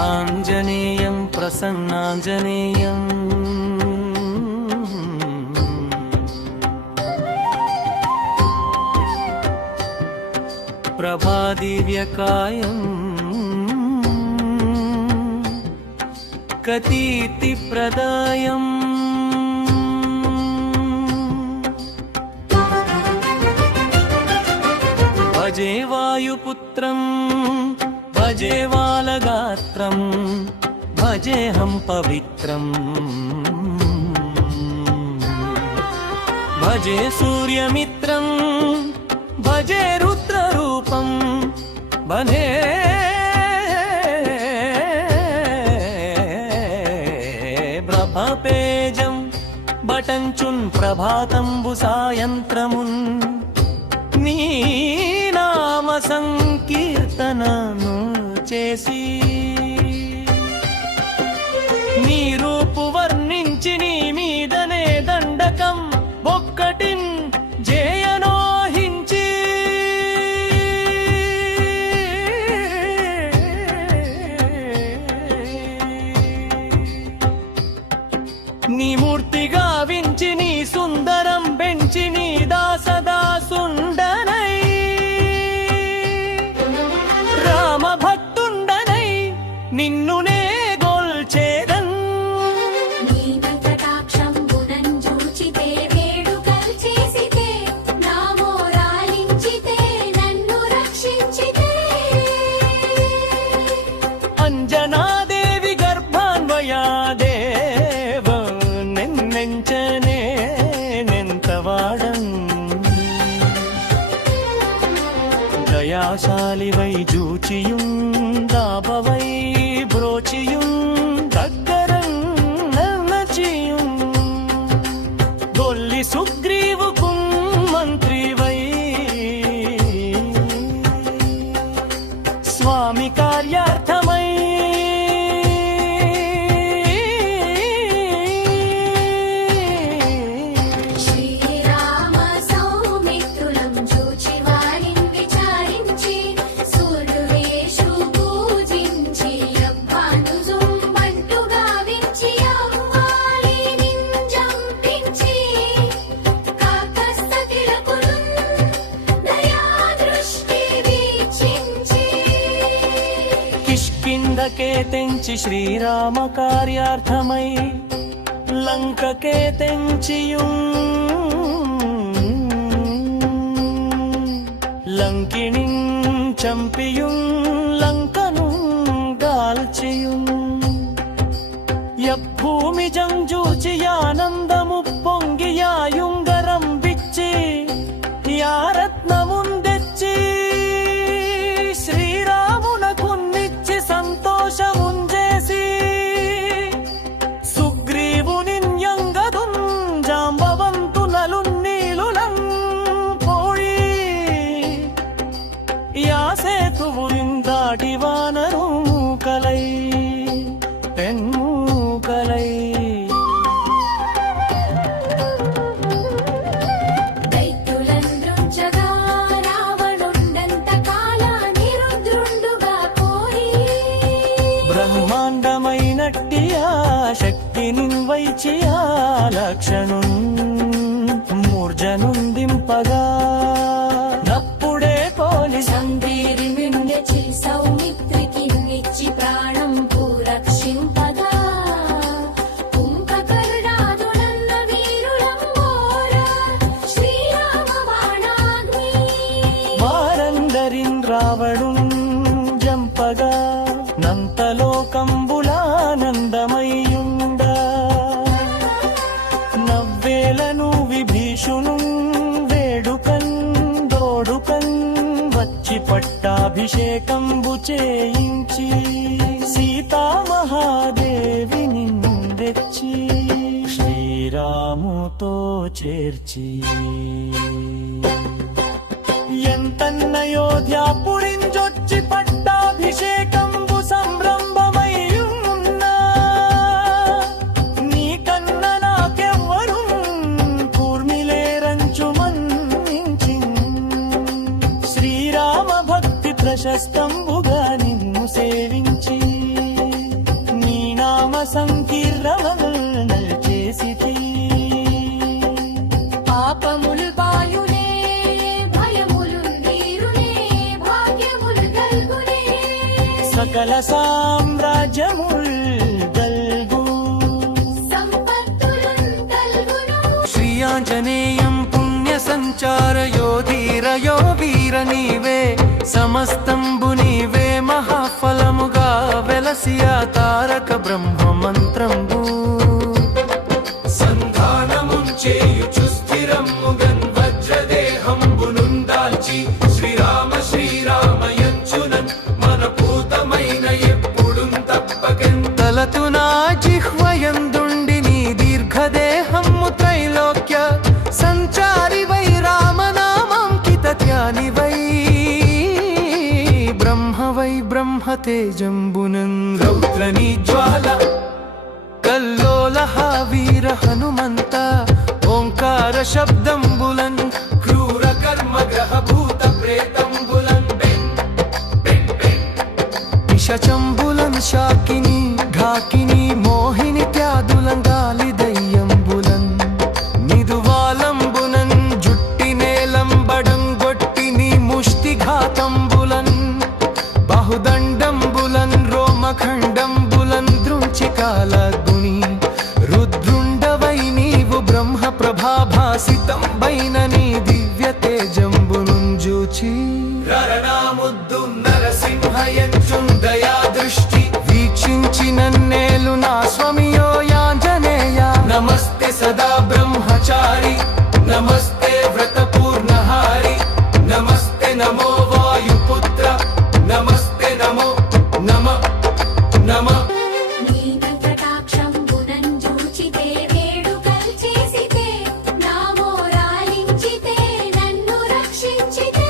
కాంజనేయం ప్రసన్నాంజనేయం ప్రభాదివ్యకాయం కీర్తిప్రదాయం భజే వాయుపుత్రం భజే వాలగాత్రం భజేహం పవిత్రం భజే సూర్యమిత్రం భజే రుద్రరూపం భజే ప్రభపేజం బటంచున్ ప్రభాతంబు సాయంత్రమున్ నీ నామ సంకీర్తనను చేసి నీ రూపు వర్ణించి నీ మీదనే దండకం ఒక్కటిన్ జయనోహించి నీ మూర్తిగా వించి నీ సుందరం పెంచి నీ దాసదాసుండనై రామభక్తుండనై నిన్ను నే గొల్చేదన్ అంజనాదేవి గర్భాన్వయాదేవ నెంచనే నెంతవాడం దయాశాలివై జూచియుం దాపవై బ్రోచియుం దగ్గరం నర్నచియుం గొల్లి సుగ్రీవుకుం మంత్రివై స్వామి కార్యార్థమై కిష్కింధకే తెంచి శ్రీరామ కార్యార్థమై లంకకే తెంచియుం లంకిణిం చంపియుం లంకను గాల్చియుం యభూమి జంజూచి ఆనందము పొంగి యాయుంగరం విచ్చి యారత్నముందెచ్చి శ్రీరామునకున్నిచ్చి సంతోషముంజేసి సుగ్రీవునిన్యంగదుం జాంబవంతునలున్నీలులం పోయి యాసేతువురిందాటి వానరూకలై పెన్మూకలై బ్రహ్మాండమైనట్టి ఆ శక్తిని వైచి ఆ లక్షణుం మూర్జనుందింపగా నప్పుడే పోలి సందేరి మింగచి సౌమిత్రికి నిచ్చి ప్రాణం పూరక్షింపగా కుంభకర్ణాదునన్న వీరులంబోర శ్రీరామ బాణాగ్ని వారందరిన్ రావడుం జంపగా నంతలోకంబులానందమయ్యుండ నవ్వేలను విభీషును వేడుకన్ దోడుకన్ వచ్చి పట్టాభిషేకంబు చేయించి సీతామహాదేవి నిందెచ్చి శ్రీరాముతో చేర్చి ఎంతన్నయోధ్యాపురించొచ్చి పట్టాభిషేకంబు సంరంభమయ్యున్నా నీకన్న నాకెవ్వరు కూర్మిలేరంచు మన్నించి శ్రీరామ భక్తి ప్రశస్తంబుగా నిన్ను సేవించి సంకీర్ణమల్ చేసితి పాపముల్ బాయునే భయములు నీరునే భాగ్యములు గల్గునే సకల సామ్రాజ్యముల్ గల్గు సంపత్తులు గల్గును శ్రీ ఆంజనేయం పుణ్య సంచారయోధీరయో వీర నీవే సమస్తంబు నీవే మహాఫలముగా వెలసియా తారక బ్రహ్మ మంత్రంబు సంధానముంచేయుచు స్థిరముగన్ వజ్రదేహంబునుందాల్చి శ్రీరామ శ్రీరామయంచునన్ మన పూతమైన ఎప్పుడు తప్పకెన్ తలతునా జిహ్వయందుండి నీ దీర్ఘదేహము త్రైలోక్య సంచారి వై రామనామాంకిత ధ్యాని వై బ్రహ్మతేజంబునం రౌద్రని జ్వాల కల్లోలహ వీర హనుమంత ఓంకార శబ్దంబులన్ క్రూర కర్మ గ్రహ భూత ప్రేతంబులన్ పిశచంబులన్ శాకిని ఢాకిని మోహిని త్యాదులం గాలి దయ్యంబులన్ నిదువాలంబునన్ జుట్టి నేలంబడం గొట్టిని ముష్టిఘాతంబులన్ బహుదండంబులన్ రోమఖండంబులన్ దృంచికాలగుని రుద్రుండవై నీవు బ్రహ్మ ప్రభాభాసితం వైన నీ దివ్య తేజంబునుంజూచి రణాముద్దు నరసింహయంచుందయా దృష్టి వీక్షించి నన్నేలు నా స్వమియో యాంజనేయ నమస్తే సదా బ్రహ్మచారి నమస్తే వ్రతపూర్ణహారి నమస్తే నమో వాయుపుత్ర నమస్తే నమో నమ నమ నీ వెంకటాక్షంబునన్ జూచితే వేడుకల్ చేసితే నా మోరాలించితే నన్ను రక్షించితే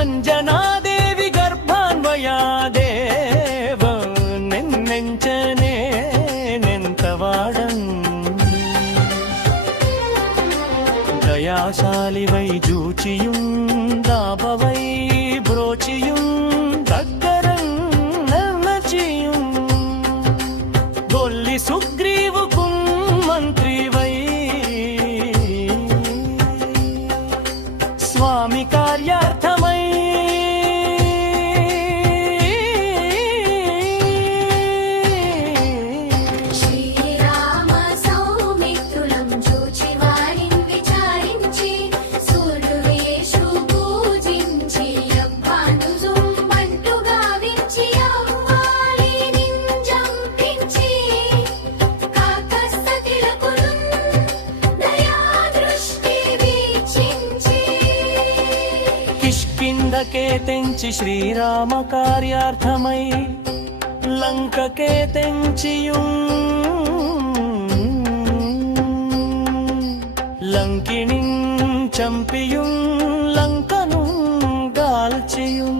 అంజనాదేవి గర్భాన్వయా దేవ నిన్నెంచనే నెంతవాడన్ దయాశాలివై జూచియుం దాపవై బ్రోచియుం దగ్గరం నర్మచియుం గొల్లి సుగ్రీవుకుం మంత్రివై స్వామి కార్యార్థమై శ్రీరామ సౌమిత్రులం చూచి వారిని విచారించి సూర్యువేషు పూజించి అబ్బాను జుంబంటు గావించి అవ్వాలి నింజంపించి కాకస్తతిలకును దయా దృష్టి వీక్షించి కిష్కింధకే తెంచి శ్రీరామ కార్యార్థమై లంకకే తెంచియుం లంకిణిం చంపియుం లంకను గాల్చియుం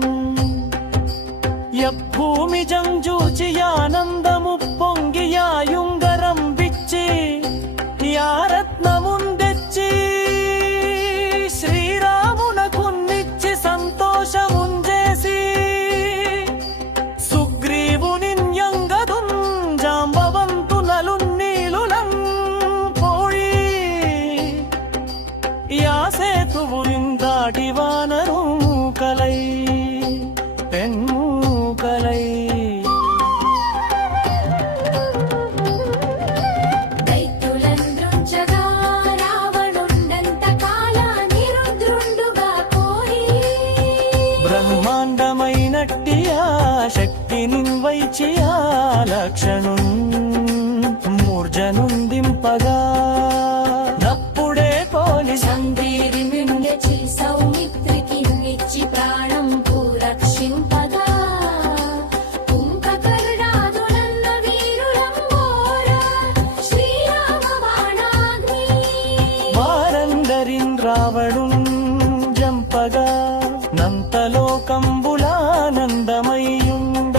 యభూమి జంజూచి ఆనందము పొంగి యాయుంగరం విచ్చి యారత్నముందెచ్చి శ్రీరామునకున్నిచ్చి సంతోషముంజేసి సుగ్రీవునిన్యంగదుం జాంబవంతునలున్నీలులం పోయి యాసేతువురిందాటి వానరు కలై పెన్మూకలై దైత్యులంద్రుంచగా రావణుండంత కాలాన్ని రుద్రుండుగా కోరి బ్రహ్మాండమైనట్టి ఆ శక్తిని వైచి ఆ లక్షణం మూర్జనుందింపగా నప్పుడే పోలి సందేరి మింగచి సౌమిత్రికి నిచ్చి ప్రాణం పూరక్షింపగా కుంభకర్ణాదులన్న వీరులంబోర శ్రీరామ బాణాగ్ని వారందరిన్ రావణుం జంపగా నంతలోకంబులానందమయ్యుండ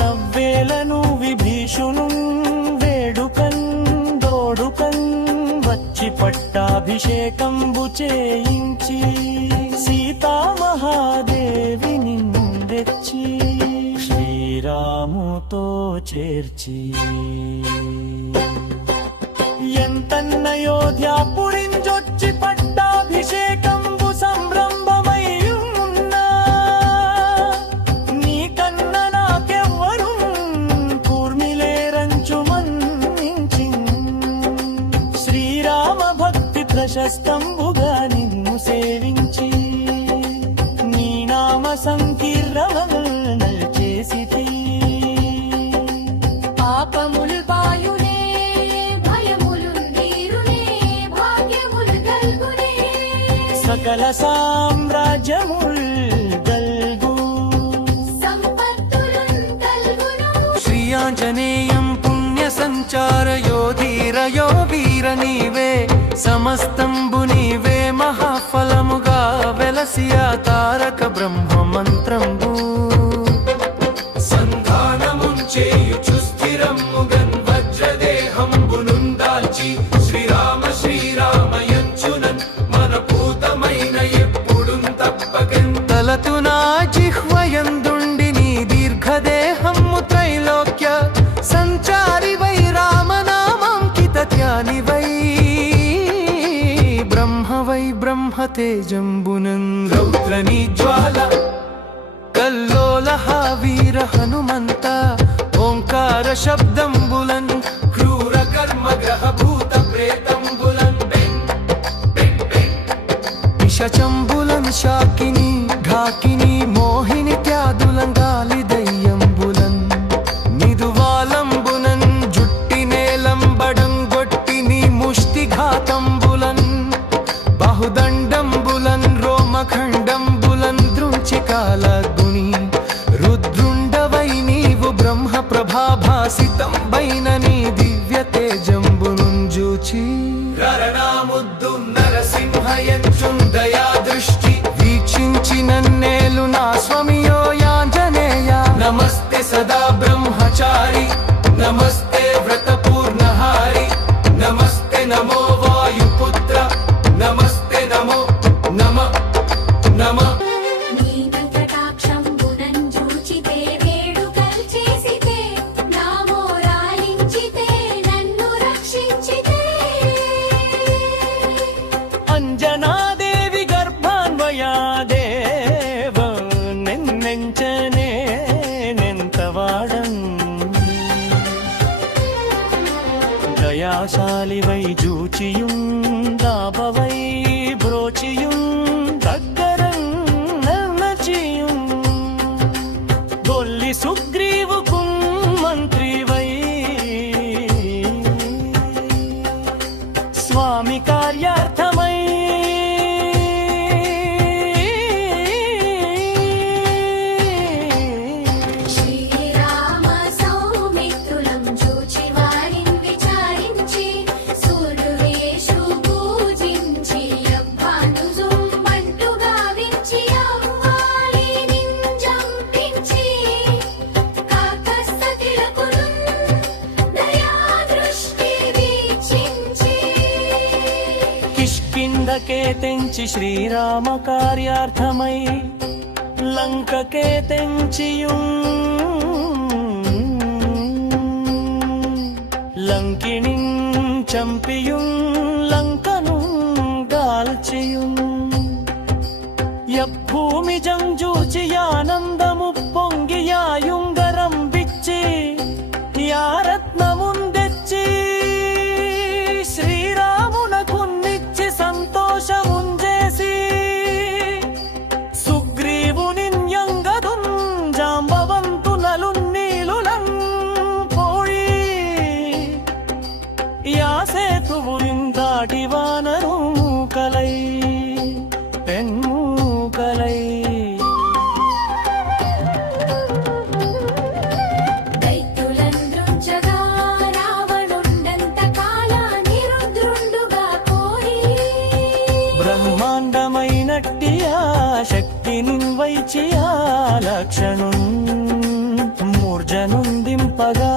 నవ్వేలను విభీషును వేడుకన్ దోడుకన్ వచ్చి పట్టాభిషేకంబు చేయించి సీతామహాదేవిని తెచ్చి తాముతో చేర్చి ఎంతన్నయోధ్యాపురించొచ్చి పట్టాభిషేకంబు సంరంభమయ్యున్నా నీకన్న నాకెవ్వరు కూర్మిలేరంచు మన్నించి శ్రీరామ భక్తి ప్రశస్తంబుగా నిన్ను సేవించి నీ నామ సంకీర్ణమల్ చేసితి పాపములు పాయునే భయములు నీరునే భాగ్యములు గల్గునే సకల సామ్రాజ్యముల్ గల్గు సంపత్తులు కల్గును శ్రీ ఆంజనేయం పుణ్య సంచారయోధీరయో వీర నీవే సమస్తంబు నీవే మహాఫలముగా వెలసియా తారక బ్రహ్మ మంత్రంబు సంధానముంచేయుచు స్థిరముగన్ వజ్రదేహంబునుందాల్చి శ్రీరామ శ్రీరామయంచునన్ మన పూతమైన ఎప్పుడు తప్పకెంతలతు నా జిహ్వయందుండి నీ దీర్ఘదేహము త్రైలోక్య సంచారి వై రామనామాంకిత ధ్యాని వై బ్రహ్మతేజంబునం రౌద్రని జ్వాల కల్లోలహ వీర హనుమంత ఓంకార శబ్దంబులన్ క్రూర కర్మ గ్రహ భూత ప్రేతంబులన్ పిశచంబులన్ శాకిని ఢాకిని మోహిని త్యాదులన్ గాలి దయ్యంబులన్ నిదువాలంబునన్ జుట్టి నేలంబడం గొట్టిని ముష్టిఘాతంబులన్ బహుదండంబులన్ రోమఖండంబులన్ దృంచికాలగుని రుద్రుండవై నీవు బ్రహ్మ ప్రభాభాసితం వైన నీ దివ్య తేజంబునుంజూచి రరణాముద్దు నరసింహయంచుందయా దృష్టి వీక్షించి నన్నేలు నా స్వమియో యాంజనేయ నమస్తే సదా బ్రహ్మచారి నమస్తే వ్రతపూర్ణహారి నమస్తే నమో వాయుపుత్ర నమస్తే నమో నమ నమ నీ వెంకటాక్షంబునం చూచితే వేడుకలు చేసితే నా మోరాలించితే నన్ను రక్షించితే అంజనాదేవి గర్భాన్వయా దేవ నిన్నెంచనే నెంతవాడం దయాశాలి వై జూచియుం దాబవై బ్రోచియుం దగ్గరం నర్నచియుం గొల్లి సుగ్రీవుకుం మంత్రి వై స్వామి కార్యార్థమై శ్రీరామ సౌమిత్రులం చూచి వారిని విచారించి సూర్యువేషు పూజించి అబ్బాను జుంబంటు గావించి అవ్వాలి నింజంపించి కాకస్తతిలకును దయా దృష్టి వీక్షించి కిష్కింధకే తెంచి శ్రీరామ కార్యార్థమై లంకకే తెంచియుం లంకిణిం చంపియుం లంకను గాల్చియుం యభూమి జంజూచి ఆనందము పొంగియాయుంగరం బిచ్చి యారత్నముందెచ్చి శ్రీరామునకున్నిచ్చి సంతోషముంజేసి సుగ్రీవునిన్యంగదుం జాంబవంతునలున్నీలులం పోయి యాసేతువురిందాటి వానరు మూకలై పెన్మూకలై దైత్యులంద్రుంచగా రావణుండంత కాలాన్ని రుద్రుండుగా కోరి బ్రహ్మాండమైనట్టి ఆ శక్తిని వైచి ఆ లక్షణం మూర్జనుందింపగా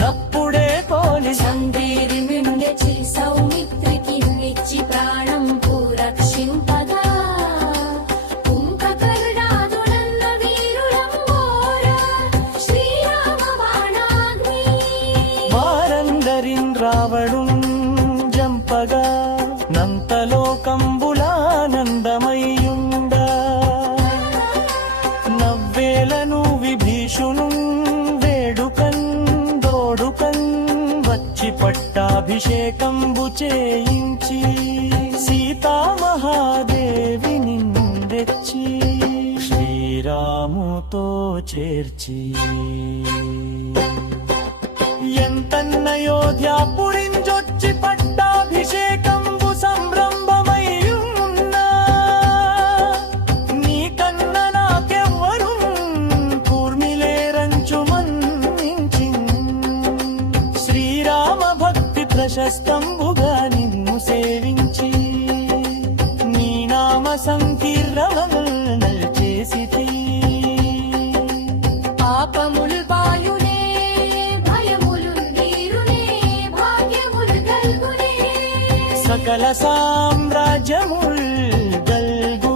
నప్పుడే పోలి సందేరి మింగెచి సౌమిత్రికి నిచ్చి ప్రాణం పూరక్షింపగా కుంభకర్ణాదులన్న వీరులంబోర పట్టాభిషేకంబు చేయించి సీతామహాదేవి నిందెచ్చి శ్రీరాముతో చేర్చి ఎంతన్నయోధ్యాపురించొచ్చి పట్టాభిషేకంబు సంరంభమయ్యున్నా నీకన్న నాకెవ్వరు కూర్మిలేరంచు మన్నించి శ్రీరామ భక్తి ప్రశస్తంబుగా నిన్ను సేవించి నీ నామ సంకీర్ణవల్ చేసితి పాపముల్ బాయునే భయములు నీరునే భాగ్యములు గల్గునే సకల సామ్రాజ్యముల్ గల్గు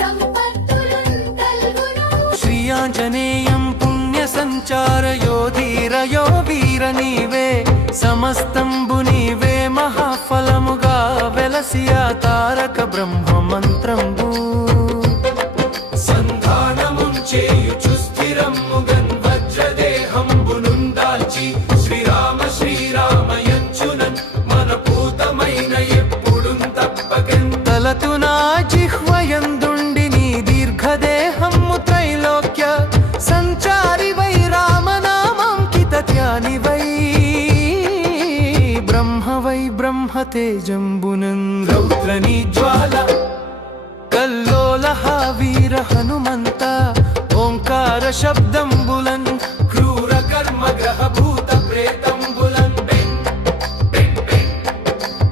సంపత్తులు గల్గును శ్రీ ఆంజనేయం పుణ్య సంచారయోధీరయో వీర నీవే సమస్తంబు నీవే మహాఫలముగా వెలసియా తారక బ్రహ్మ మంత్రంబు సంధానముంచేయుచు స్థిరమ్ముగన్ వజ్రదేహంబునుందాల్చి శ్రీరామ శ్రీరామయంచునన్ మన పూతమైన ఎప్పుడు తప్పకెన్ తలతు నా జిహ్వయందుండి నీ దీర్ఘదేహము త్రైలోక్య సంచారి వై రామనామాంకిత ధ్యాని వై బ్రహ్మతేజంబునం రౌద్రని జ్వాల కల్లోలహ వీర హనుమంత ఓంకార శబ్దంబులన్ క్రూర కర్మ గ్రహ భూత ప్రేతంబులన్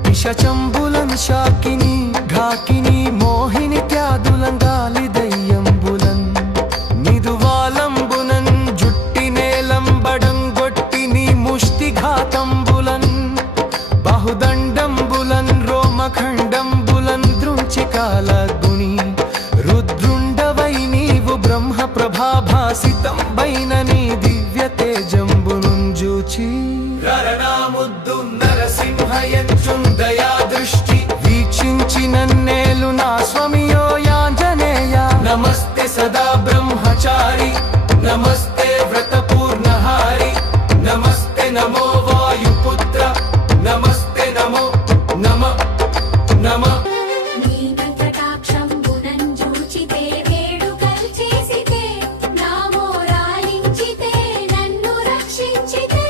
పిశచంబులన్ శాకిని ఢాకిని మోహిని త్యాదులన్ గాలి దయ్యంబులన్ నిదువాలంబునన్ జుట్టి నేలంబడం గొట్టి నీ ముష్టి ఘాతంబులన్ బహుదండంబులన్ రోమఖండంబులన్ దృంచికాల గుణి రుద్రుండవై నీవు బ్రహ్మ ప్రభాభాసితం వైన నీ దివ్య తేజంబునుంజూచి రరణాముద్దు నరసింహయంచుందయా దృష్టి వీక్షించి నన్నేలు నా స్వమియో యాంజనేయ నమస్తే సదా బ్రహ్మచారి నమస్తే వ్రతపూర్ణహారి నమస్తే నమో వాయుపుత్ర నమస్తే నమో నమ నమ నీ వెంకటాక్షంబునం చూచితే వేడుకలు చేసితే నా మోరాలించితే నన్ను రక్షించితే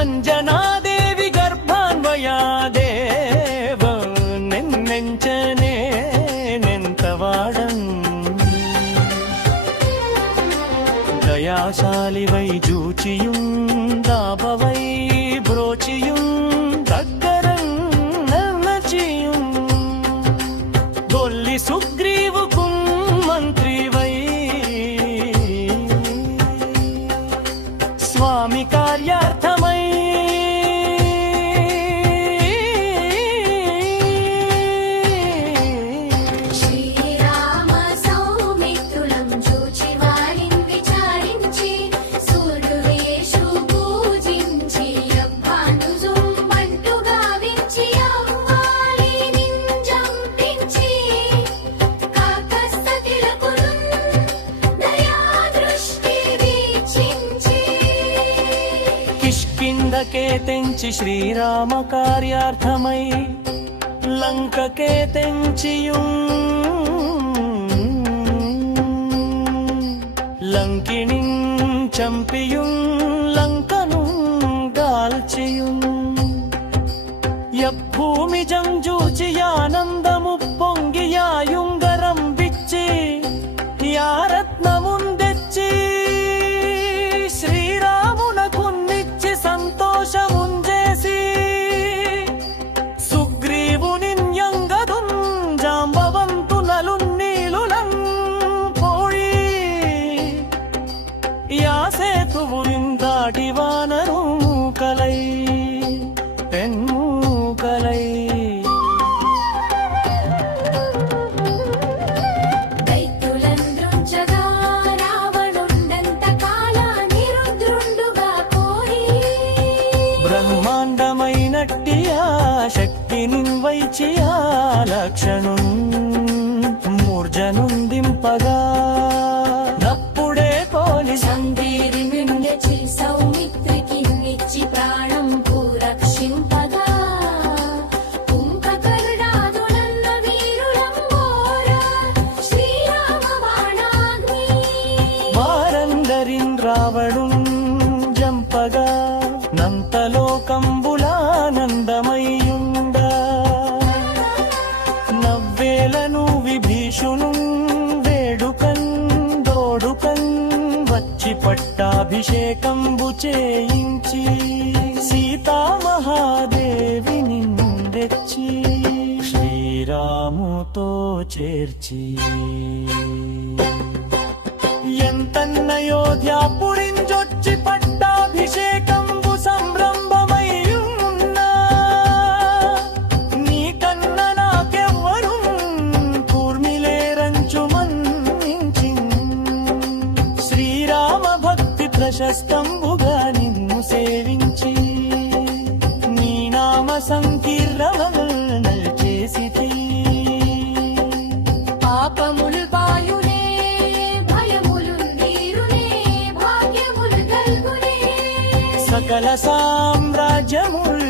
అంజనాదేవి గర్భాన్వయాదేవ నిన్నెంచనే నెంతవాడం దయాశాలి వై జూచియుం దాపవై బ్రోచియుం దగ్గరం నర్నచియుం గొల్లి సుగ్రీవుకుం మంత్రి వై స్వామి కార్యార్థమై శ్రీరామ సౌమిత్రులం చూచి వారిని విచారించి సూర్యువేషు పూజించి అబ్బాను జుంబంటు గావించి అవ్వాలి నింజంపించి కాకస్తతిలకును దయా దృష్టి వీక్షించి కిష్కింధకే తెంచి శ్రీరామ కార్యార్థమై లంకకే తెంచియుం లంకిణిం చంపియుం లంకను గాల్చియుం యభూమి జంజూచి ఆనందము పొంగియాయుంగరం విచ్చి యారత్నముందెచ్చి శ్రీరామునకున్నిచ్చి సంతోషముంజేసి సుగ్రీవునిన్యంగదుం జాంబవంతు నలున్నీలులం పోయి యాసేతువురిందాటి వానరు కలై పెన్మూకలై దైత్యులంద్రుంచగా రావణుండంత కాలాన్ని రుద్రుండుగా కోరి బ్రహ్మాండమైనట్టి ఆ శక్తిని వైచి ఆ లక్షణు మూర్జనుందింపగా నప్పుడే పోలి సందేరి నుండెచి సౌమిత్రికి నిచ్చి రావణున్ జంపగా నంతలోకంబులానందమయ్యుండా నవ్వేలను విభీషును వేడుకన్ దోడుకన్ వచ్చి పట్టాభిషేకంబు చేయించి సీతామహాదేవిని తెచ్చి శ్రీరాముతో చేర్చి ఎంతన్నయోధ్యాపురించొచ్చి పట్టాభిషేకంబు సంరంభమయ్యున్నా నీకన్న నాకెవ్వరు కూర్మిలేరంచు మన్నించి శ్రీరామ భక్తి ప్రశస్తంబుగా నిన్ను సేవించి నీ నామ సంకీర్ణమల్ చేసితి పాపములు బాయునే భయములు నీరునే భాగ్యములు గల్గునే సకల సామ్రాజ్యముల్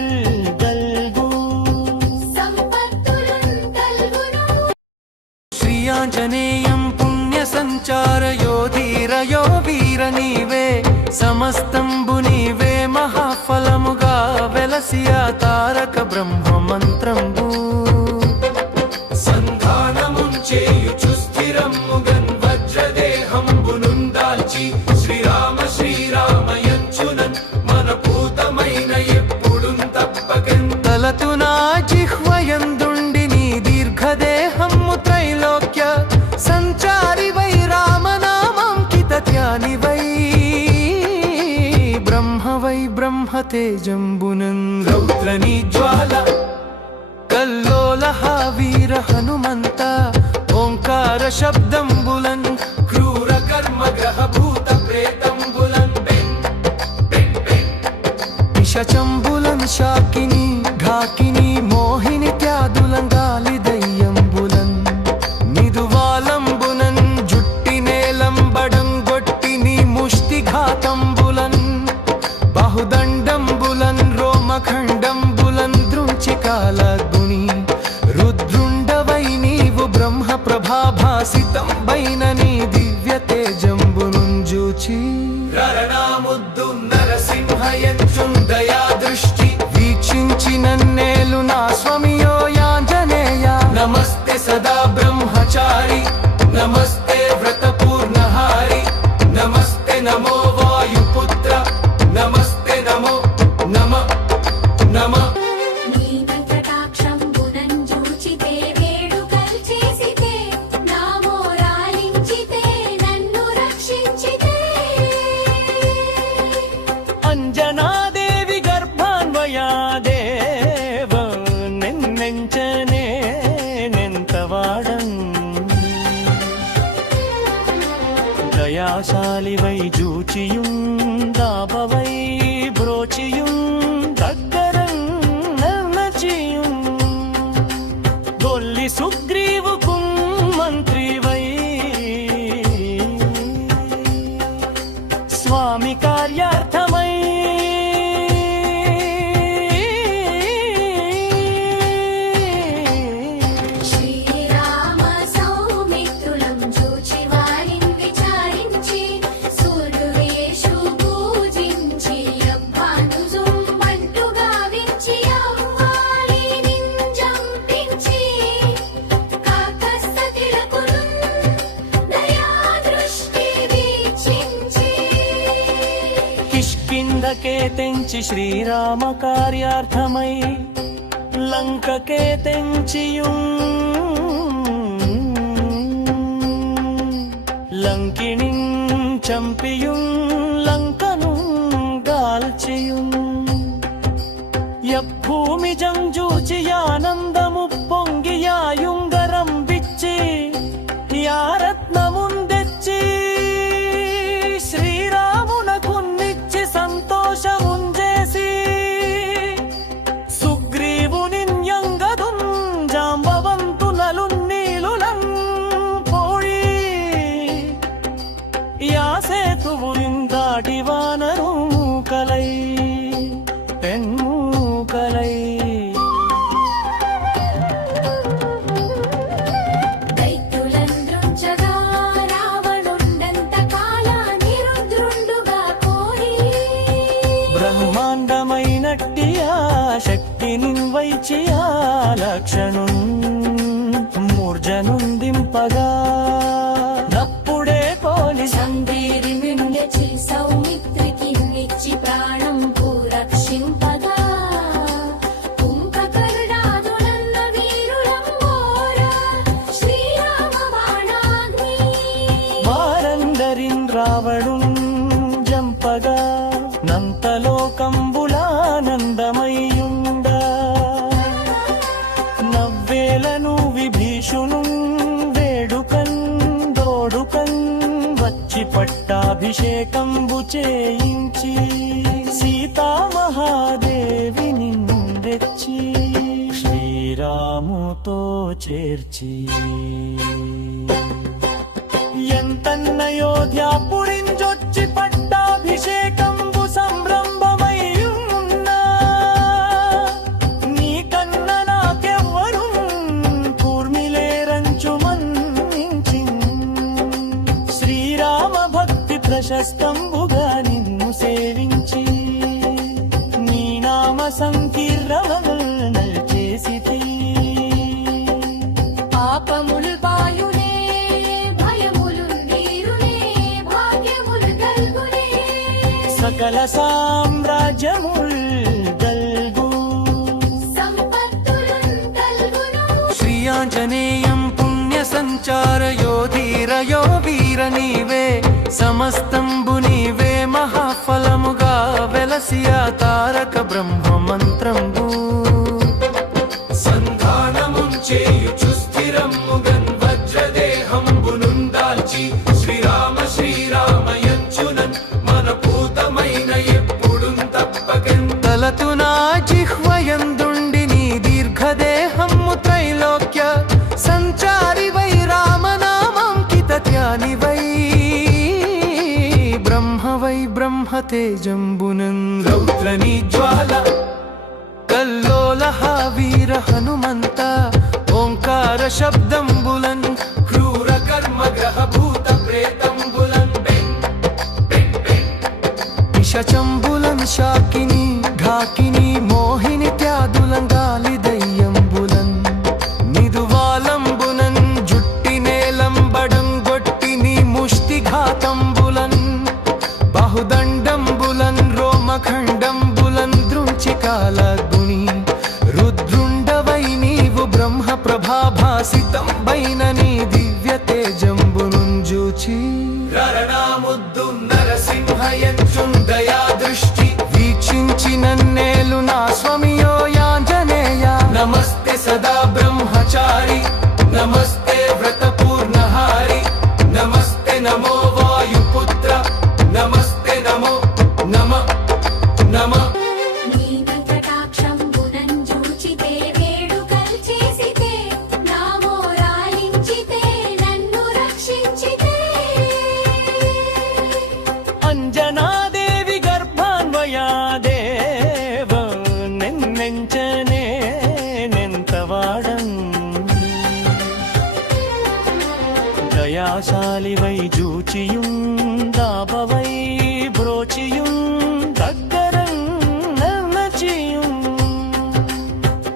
గల్గు సంపత్తులు గల్గును శ్రీయాంజనేయం పుణ్య సంచారయో ధీరయో వీర నీవే సమస్తంబు నీవే మహాఫలముగా వెలసియా తారక బ్రహ్మ మంత్రంబు సంధానముంచేయుచు స్థిరమ్ముగన్ వజ్రదేహంబునుందాల్చి శ్రీరామ శ్రీరామయంచునన్ మన పూతమైన ఎప్పుడున్ తప్పకన్ తలతు నా జిహ్వయందుండి నీ దీర్ఘదేహము త్రైలోక్య సంచారి వై రామనామాంకిత ధ్యాని వై బ్రహ్మతేజంబునన్ రౌద్రని జ్వాల కల్లోలహ వీర హనుమంత ఓంకార శబ్దంబులన్ క్రూర కర్మ గ్రహ భూత ప్రేతంబులన్ పిశచంబులన్ శాకిని ఢాకిని మోహిని త్యాదులన్ గాలి దయ్యంబులన్ నిదువాలంబునన్ జుట్టి నేలంబడం గొట్టిని ముష్టిఘాతంబులన్ బహుదండంబులన్ రోమఖండంబులన్ దృంచికాలగుని రుద్రుండవై నీవు బ్రహ్మ ప్రభాభాసితం వైన నీ దివ్య తేజంబునుంజూచి రణాముద్దు నరసింహయంచుందయా దృష్టి వీక్షించి నన్నేలు నా స్వమియో యాంజనేయ నమస్తే సదా బ్రహ్మచారి నమస్తే వ్రతపూర్ణహారి నమస్తే నమో వాయుపుత్ర నమస్తే నమో నమ నమ నీ వెంకటాక్షంబునం చూచితే వేడుకల్ చేసితే నా మోరాలించితే నన్ను రక్షించితే అంజనాదేవి గర్భాన్వయా దేవ నిన్నెంచనే నెంతవాడం దయాశాలివై జూచియుం దాపవై బ్రోచియుం దగ్గరం నర్నచియుం గొల్లి సుగ్రీవుకుం మంత్రివై స్వామి కార్యార్థమై శ్రీరామ సౌమిత్రులం చూచి వారిని విచారించి సూర్యువేషు పూజించి అబ్బానుజుంబంటు గావించి అవ్వాలి నింజంపించి కాకస్తతిలకును దయా దృష్టి వీక్షించి కిష్కింధకే తెంచి శ్రీరామ కార్యార్థమై లంకకే తెంచియుం లంకిణిం చంపియుం లంకను గాల్చియుం యభూమి జంజూచి ఆనందము పొంగియాయుంగరం విచ్చి యారత్నముందెచ్చి శ్రీరామునకున్నిచ్చి సంతోషముంజేసి సుగ్రీవునిన్యంగదుం జాంబవంతునలున్ విలక్షణు మూర్జనుందింపగా నప్పుడే పోలి సందేరి మిండెచి సౌమిత్రికి నిచ్చి ప్రాణం పూరక్షింపగా కుంభకర్ణాదునన్న వీరులంబోర శ్రీరామ బాణాగ్ని వారందరిన్ రావడు జంపగా నంతలోకంబులానందమయ్యుండ నవ్వేలను విభీషును వేడుకన్ దోడుకన్ వచ్చి పట్టాభిషేకంబు చేయించి సీతామహాదేవిని తెచ్చి శ్రీరాముతో చేర్చి ఎంతన్నయోధ్యాపురించొచ్చి పట్టాభిషేకంబు సంరంభమయ్యున్నా నీకన్న నాకెవ్వరు కూర్మిలేరంచు మన్నించి శ్రీరామ భక్తి ప్రశస్తంబుగా నిన్ను సేవించి నీ నామ సంకీర్ణమల్ చేసితి పాపముల్ బాయునే భయములు నీరునే భాగ్యములు గల్గునే సకల సామ్రాజ్యముల్ గల్గు సంపత్తులు గల్గును శ్రీ ఆంజనేయం పుణ్య సంచారయోధీరయో వీర నీవే సమస్తంబు నీవే మహాఫలముగా వెలసియా తారక బ్రహ్మ మంత్రంబు సంధానముంచేయుచు స్థిరమ్ముగన్ వజ్రదేహంబునుందాల్చి శ్రీరామ శ్రీరామయంచునన్ మన పూతమైన ఎప్పుడు తప్పకన్ తలతునా జిహ్వయందుండి నీ దీర్ఘదేహము త్రైలోక్య సంచారి వై రామనామంకిత ధ్యాని వై బ్రహ్మతేజంబునం రౌద్రని జ్వాల కల్లోలహ వీర హనుమంత ఓంకార శబ్దంబులన్ క్రూర కర్మ గ్రహ భూత ప్రేతంబులన్ పిశచంబులన్ శాకిని ఢాకిని మోహిని త్యాదులన్ గాలి దయ్యంబులన్ నిదువాలంబునన్ జుట్టి నేలంబడం గొట్టిని ముష్టి ఘాతంబులన్ బహుదండంబులన్ రోమఖండంబులన్ దృంచికాల గుణి రుద్రుండవై నీవు బ్రహ్మ ప్రభాభాసితం వైన నీ దివ్య తేజంబునుంజూచి రణాముద్దు నరసింహయంచుందయా దృష్టి వీక్షించి నన్నేలు నా స్వమియో యాంజనేయ నమస్తే సదా బ్రహ్మచారి నమస్తే వ్రతపూర్ణహారి నమస్తే నమో వాయుపుత్ర నమస్తే నమో నమ నమ నీ వెంకటాక్షంబునం చూచితే వేడుకల్ చేసితే నా మోరాలించితే నన్ను రక్షించితే అంజనాదేవి గర్భాన్వయాదేవ నిన్నెంచనే నెంతవాడం దయాశాలి వై జూచియుం దాబవై బ్రోచియుం దగ్గరం నర్నచియుం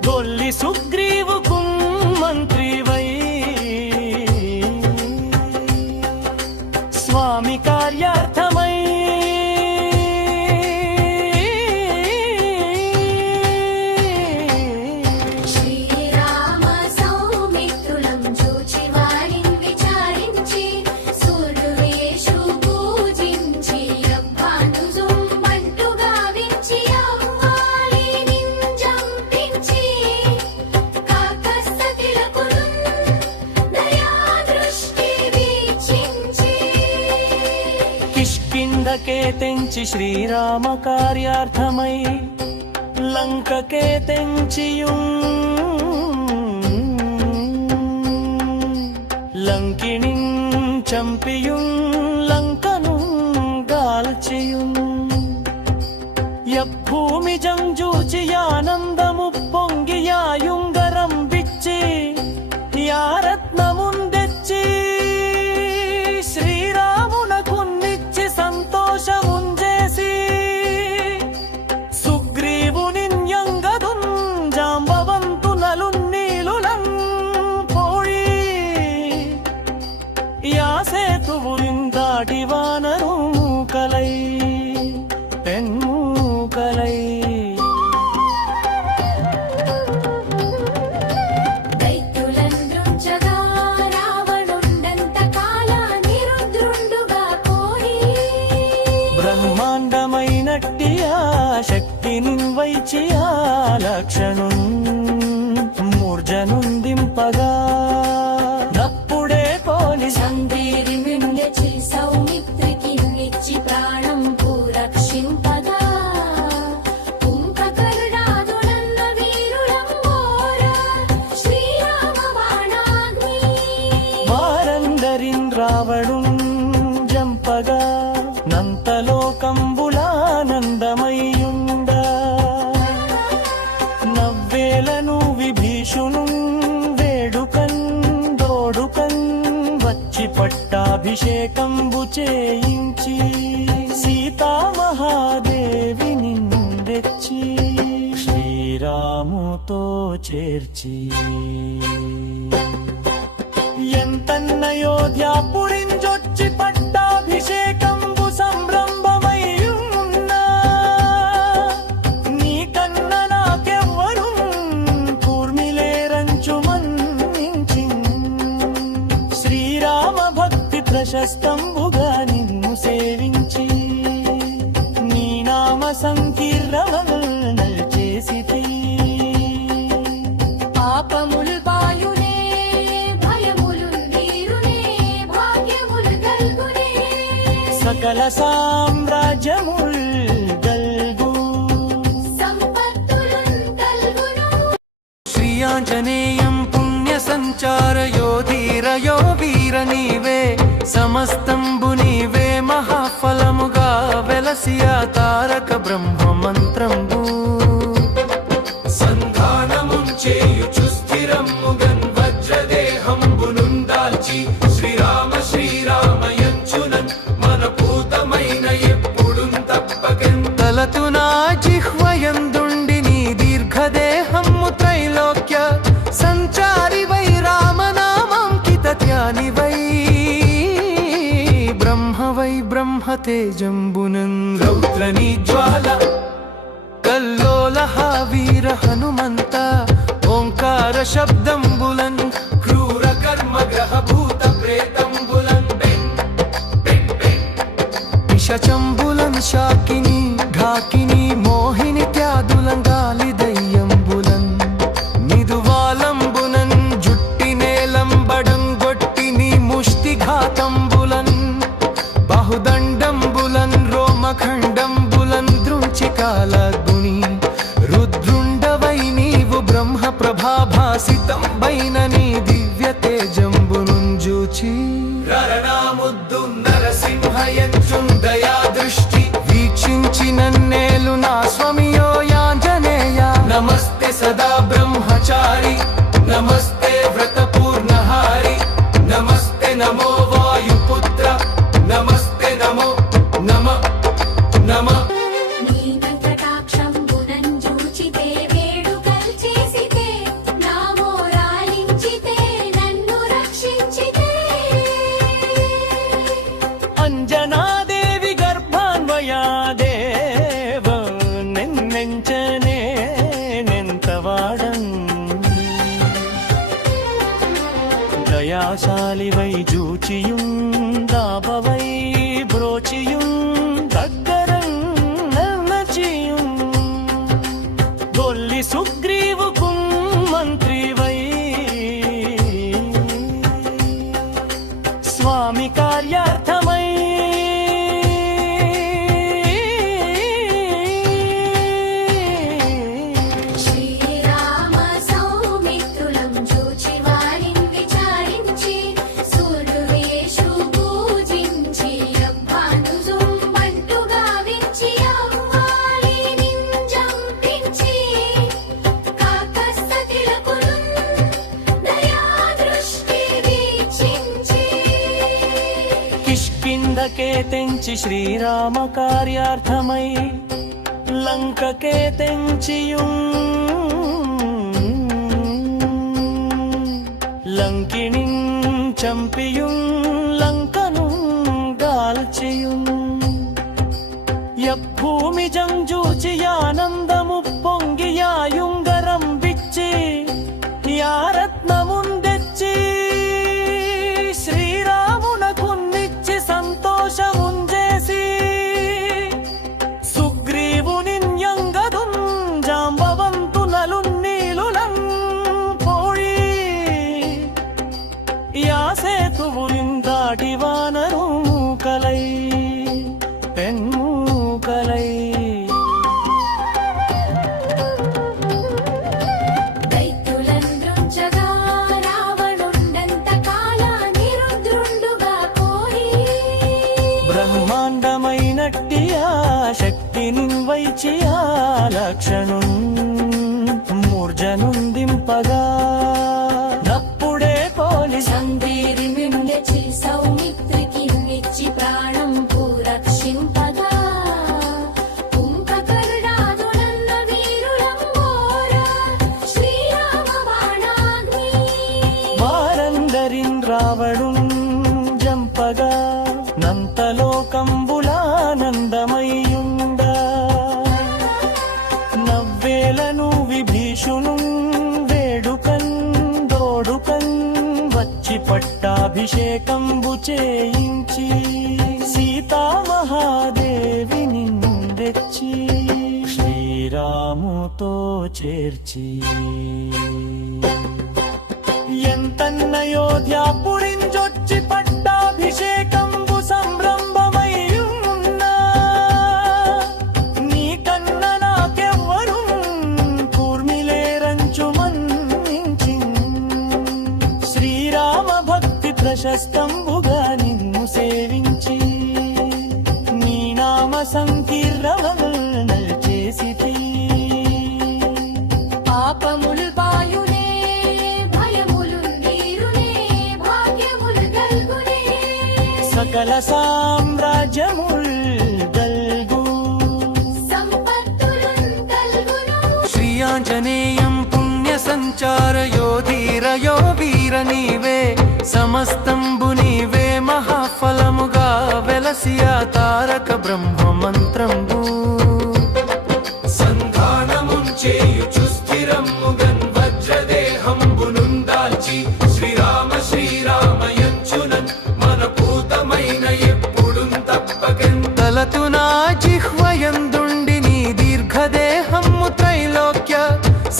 గొల్లి సుగ్రీవుకు మంత్రి వై స్వామి కార్యార్థమై శ్రీరామ సౌమిత్రులం చూచి వారిని విచారించి సూర్యువేషు పూజించి అబ్బానుజుంబంటు గావించి అవ్వాలి నింజంపించి కాకస్తతిలకును దయా దృష్టి వీక్షించి కిష్కింధకే తెంచి శ్రీరామ కార్యార్థమై లంకకే తెంచియుం లంకిణిం చంపియుం లంకను గాల్చియుం యభూమి జంజూచి ఆనందము పొంగియాయుంగరం బిచ్చి యారత్నముందెచ్చి శ్రీరామునకున్నిచ్చి సంతోషముంజేసి సుగ్రీవునిన్యంగదుం జాంబవంతు నలున్నీరు నిలిచి ఆ లక్షణు మూర్జనుందింపగా నప్పుడే పోలి సందేరి మిండెచి సౌమిత్రికి నిచ్చి ప్రాణం పూరక్షింపగా కుంభకర్ణాదుడన్న వీరుడంబోర శ్రీరామ బాణాగ్ని వారందరిన్ రావడు జంపగా నంతలోకంబులానందమయ్యుండ నవ్వేలను విభీషును వేడుకన్ దోడుకన్ వచ్చి పట్టాభిషేకంబు చేయించి సీతామహాదేవి నిందెచ్చి శ్రీరాముతో చేర్చి ఎంతన్నయోధ్యాపురించొచ్చి పట్టాభిషేకంబు సంరంభమయ్యున్నా నీకన్న నాకెవ్వరు కూర్మిలేరంచు మన్నించి శ్రీరామ భక్తి ప్రశస్తంబుగా నిన్ను సేవించి నీ నామ సంకీర్ణమల్ చేసితి పాపములు బాయునే భయములు నీరునే భాగ్యములు గల్గునే సకల సామ్రాజ్యముల్ గల్గు సంపత్తులు గల్గును శ్రీయాంజనేయం పుణ్య సంచారయో ధీరయో వీర నీవే సమస్తంబు నీవే మహాఫలముగా వెలసియా తారక బ్రహ్మ మంత్రంబు సంధానముంచేయుచు స్థిరమ్ముగన్ వజ్రదేహంబునుందాల్చి శ్రీరామ శ్రీరామయంచునన్ మన పూతమైన ఎప్పుడు తప్పకెన్ తలతు నా జిహ్వయందుండి నీ దీర్ఘదేహము త్రైలోక్య సంచారి వై రామనామాంకిత ధ్యాని వై బ్రహ్మ తేజంబునం రౌద్రని జ్వాల కల్లోలహ వీర హనుమంత ఓంకార శబ్దంబులన్ క్రూర కర్మ గ్రహ భూత ప్రేతంబులన్ పిశచంబులన్ శాకిని ఢాకిని మోహిని త్యాదులం గాలి దయ్యంబులన్ నిదువాలంబునన్ జుట్టి నేలంబడం గొట్టిని ముష్టి ఘాతంబులన్ బహుదండంబులన్ రోమఖండంబులన్ దృంచికాల గుణి రుద్రుండవై నీవు బ్రహ్మ ప్రభాభాసితం వైన నీ దివ్య తేజంబునుంజూచి రణాముద్దు నరసింహయంచుందయా దృష్టి వీక్షించి నన్నేలు నా స్వమియో యాంజనేయ నమస్తే సదా బ్రహ్మచారి నమస్తే వ్రతపూర్ణహారి నమస్తే నమో వాయుపుత్ర నమస్తే నమో నమ నమ నీ వెంకటాక్షంబునం జూచితే వేడుకల్ చేసితే నా మోరాలించితే నన్ను రక్షించితే అంజనాదేవి గర్భాన్వయా దేవ నిన్నెంచనే నెంతవాడం దయాశాలి వై జూచియుం దాపవై బ్రోచియుం దగ్గరం నర్నచియుం గొల్లి సుగ్రీవుకుం మంత్రి వై స్వామి కార్యార్థమై శ్రీరామ సౌమిత్రులం జూచి వారిని విచారించి సూర్యువేషు పూజించి అబ్బాను జుంబంటు గావించి అవ్వాలి నింజంపించి కాకస్తతిలకును దయా దృష్టి వీక్షించి కిష్కింధకే తెంచి శ్రీరామ కార్యార్థమై లంకకే తెంచియుం లంకిణిం చంపియుం లంకను గాల్చియుం యభూమి జంజూచి ఆనందము పొంగియాయుంగరం విచ్చి యారత్నముందెచ్చి శ్రీరామునకున్నిచ్చి సంతోషముంజేసి సుగ్రీవునిన్యంగదుం సాటి వానరు మూకలై పెన్మూకలై దైత్యులందృంచగా రావణుండంత కాలాన్ని రుద్రుండుగా కోరి బ్రహ్మాండమైనట్టి ఆ శక్తిని వైచి ఆ లక్షణం మూర్జనుందింపగా నప్పుడే పోలి సందేరి నిండెచి సౌమిత్రికి నిచ్చి ప్రాణం పూరక్షింపగా కుంభకర్ణాదులన్న వీరులంబోర శ్రీరామ బాణాగ్ని వారందరిన్ రావడుం జంపగా నంతలోకంబులానందమయ్యుండ నవ్వేలను విభీషును వేడుకన్ దోడుకన్ వచ్చి పట్టాభిషేకంబు చేయించి సీతామహాదేవిని తెచ్చి శ్రీరాముతో చేర్చి ఎంతన్నయోధ్యాపురించొచ్చి పట్టాభిషేకంబు సంరంభమయ్యున్నా నీకన్న నాకెవ్వరు కూర్మిలేరంచు మన్నించి శ్రీరామ భక్తి ప్రశస్తంబుగా నిన్ను సేవించి నీ నామ సంకీర్ణమల్ చేసితి పాపముల్ బాయునే భయములు నీరునే భాగ్యములు గల్గునే సకల సామ్రాజ్యముల్ గల్గు సంపత్తులున్ గల్గును శ్రీ ఆంజనేయం పుణ్య సంచారయోధీరయో వీర నీవే సమస్తంబు నీవే మహాఫలముగా వెలసియా తారక బ్రహ్మ మంత్రంబు సంధానముంచేయుచు స్థిరమ్ముగన్ వజ్రదేహంబునుందాల్చి శ్రీరామ శ్రీరామయంచునన్ మన పూతమైన ఎప్పుడు తప్పకన్ తలతునా జిహ్వయందుండి నీ దీర్ఘదేహము త్రైలోక్య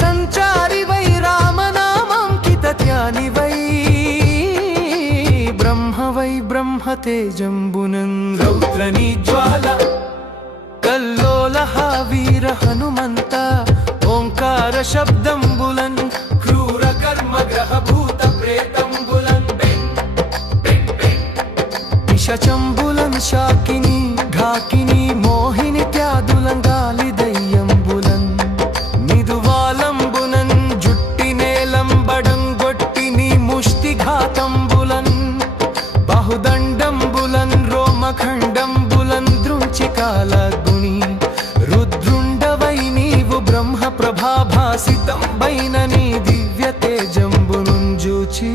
సంచారి వై రామనామాంకిత ధ్యాని వై బ్రహ్మతేజంబునన్ రౌద్రని జ్వాల కల్లోలహ వీర హనుమంత ఓంకార శబ్దంబులన్ క్రూర కర్మ గ్రహ భూత ప్రేతంబులన్ పిశచంబులన్ శాకిని ఢాకిని మోహిని త్యాదులన్ గాలి దయ్యంబులన్ నిదువాలంబునన్ జుట్టి నేలంబడం గొట్టిని ముష్టి ఘాతంబులన్ బహుదండంబులన్ రోమఖండంబులన్ దృంచికాలగ్ని రుద్రుండవై నీవు బ్రహ్మ ప్రభాభాసితం వైన నీ దివ్య తేజంబునుంజూచి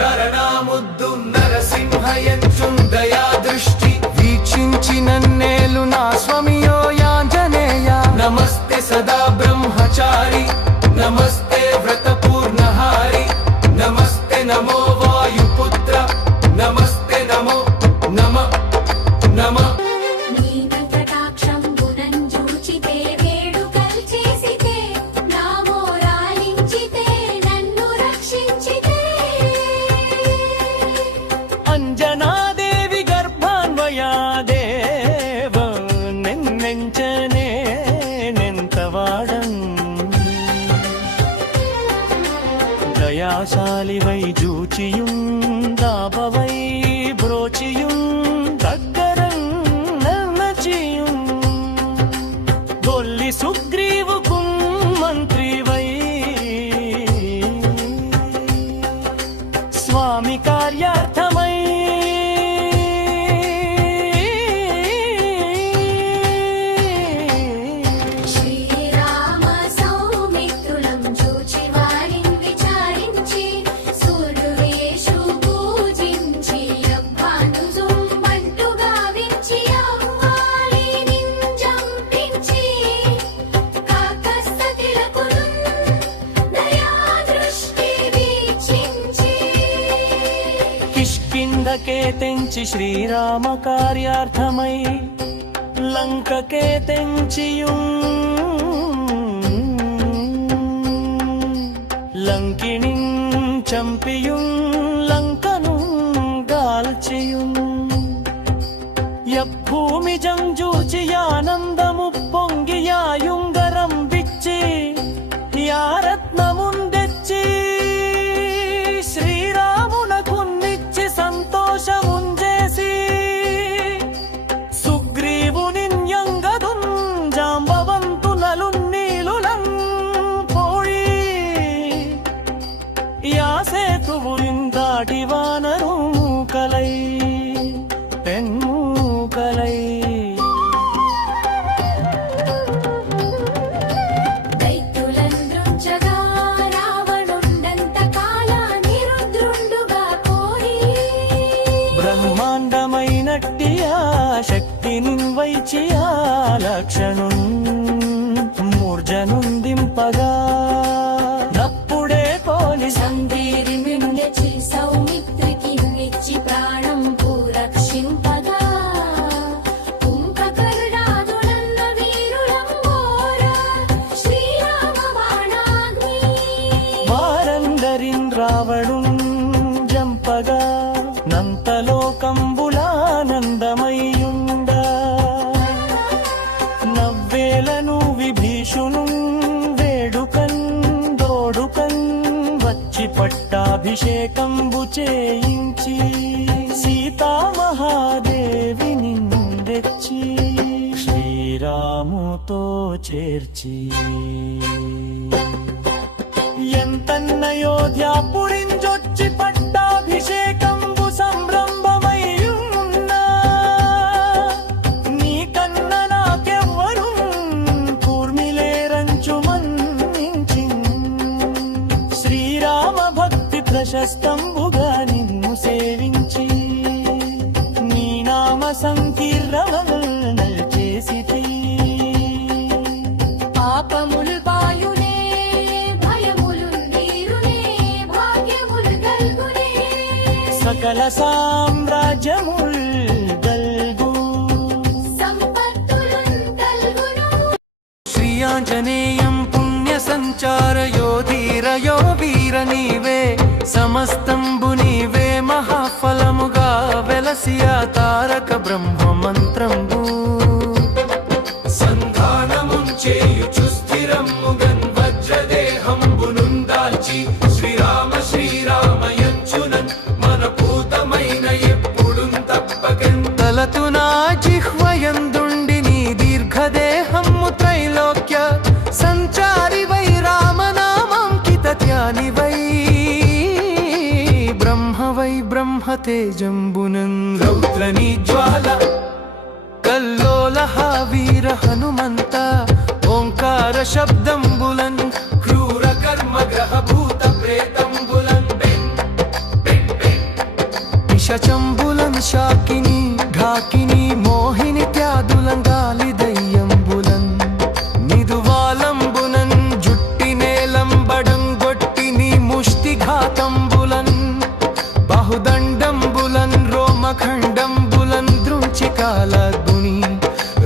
రరణాముద్దు నరసింహయంచుం దయా దృష్టి వీక్షించి నన్నేలు నా స్వమియో యాంజనేయ నమస్తే సదా బ్రహ్మచారి నమస్తే వ్రతపూర్ణహారి నమస్తే నమో వాయుపుత్ర నమస్తే నమో నమ నమ నీ కటాక్షంబునం చూచితే వేడుకల్ చేసితే నా మోరాలించితే నన్ను రక్షించితే అంజనాదేవి గర్భాన్వయాదేవ నిన్నెంచనే నెంతవాడం దయాశాలి వై జూచియుం దాపవై బ్రోచియుం దగ్గరం నర్నచియుం గొల్లి సుగ్రీవుకు మంత్రి వై స్వామి కార్యార్థమై శ్రీరామ సౌమిత్రులం చూచి వారిని విచారించి సూర్యువేషు పూజించి అబ్బాను జుంబంటు గావించి అవ్వాలి నింజంపించి కాకస్తతిలకును దయా దృష్టి వీక్షించి కిష్కింధకే తెంచి శ్రీరామ కార్యార్థమై లంకకే తెంచియుం లంకిణిం చంపియుం లంకను గాల్ దాల్చియున్ యభూమి జంజూచి ఆనందము పొంగియాయుంగరం విచ్చి యారత్నముందెచ్చి శ్రీరామునకున్నిచ్చి సంతోషముంజేసి సుగ్రీవునిన్యంగదున్ జాంబవంతునలున్నీలులం పోయి యాసేతువురిందాటి వానరు కలై పెన్మూకలై దైత్యులంద్రుంచగా రావణుండంత కాలాన్ని రుద్రుండుగా కోరి బ్రహ్మాండమైనట్టి ఆ శక్తిని వైచి ఆ లక్షణున్ మూర్జనుందింపగా నప్పుడే పోలి సందేరి మిండెచి సౌమిత్రికి నిచ్చి ప్రాణం పూరక్షింపగా కుంభకర్ణాదులన్న వీరులంబోర శ్రీరామ బాణాగ్ని వారందరిన్ రావణున్ జంపగా నంతలోకంబులానందమయ్యుండ నవ్వేలను విభీషును వేడుకన్ దోడుకన్ వచ్చి పట్టాభిషేకంబు చేయించి సీతామహాదేవిని తెచ్చి శ్రీరాముతో చేర్చి ఎంతన్నయోధ్యాపురింజొచ్చి పట్టాభిషేకంబు సంరంభమయ్యున్నా నీకన్న నాకెవ్వరు కూర్మిలేరంచు మన్నించి శ్రీరామ భక్తి ప్రశస్తంబుగా నిన్ను సేవించి నీ నామ సంకీర్ణమల్ చేసితి పాపములు బాయునే భయములు నీరునే భాగ్యములు గల్గునే సకల సామ్రాజ్యముల్ గల్గు సంపత్తులున్ కల్గును శ్రీయాంజనేయం పుణ్య సంచారయోధీరయో వీర నీవే సమస్తంబు నీవే మహాఫలముగా వెలసియా తారక బ్రహ్మ మంత్రంబు సంధానముంచేయుచు స్థిరమ్ముగన్ వజ్రదేహంబునుందాల్చి శ్రీరామ శ్రీరామయచ్చునన్ మన పూతమైన ఎప్పుడున్ తప్పకన్ తలతునా జిహ్వయందుండి నీ దీర్ఘదేహము త్రైలోక్య సంచారి వై రామనామాంకిత ధ్యాని వై బ్రహ్మతేజంబునం రౌద్రని జ్వాల కల్లోలహ వీర హనుమంత ఓంకార శబ్దంబులన్ క్రూర కర్మ గ్రహ భూత ప్రేతంబులన్ పిశచంబులన్ శాకిని ఢాకిని మోహిని త్యాదులన్ గాలి దయ్యంబులన్ నిదువాలంబునన్ జుట్టి నేలంబడం గొట్టిని ముష్టి ఘాతంబులన్ బహుదండంబులన్ రోమఖండంబులన్ దృంచికాలగ్ని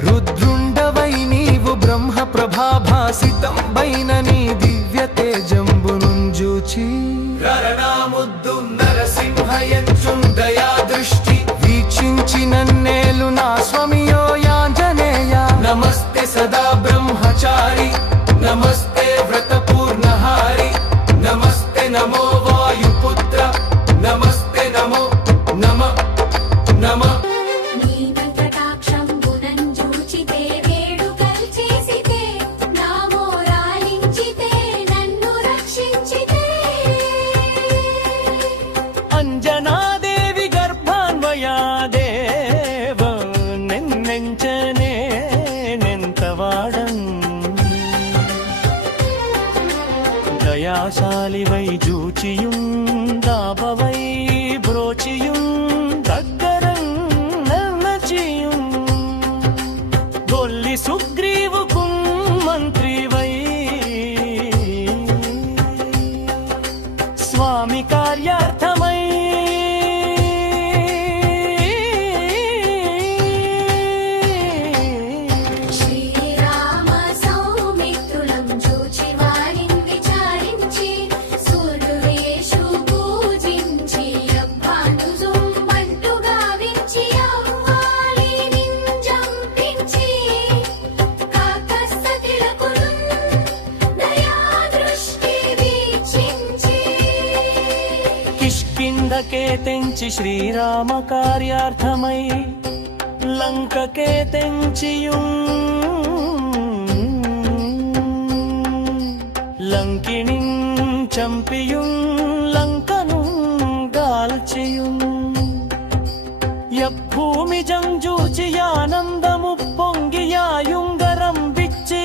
రుద్రుండవై నీవు బ్రహ్మ ప్రభాభాసితం బైన నీ దివ్య తేజంబునుంజూచి రరణాముద్దు నరసింహయంచుందయా దృష్టి వీక్షించి నన్నేలు నా స్వమియో యాంజనేయ నమస్తే సదా బ్రహ్మచారి నమస్తే వ్రతపూర్ణహారి నమస్తే నమో వాయుపుత్ర నమస్తే నమో తెంచి శ్రీరామ కార్యార్థమై లంకకే తెంచియుం లంకిణిం చంపియుం లంకను గాల్చియుం యభూమి జంజూచి ఆనందము పొంగి యాయుంగరం విచ్చి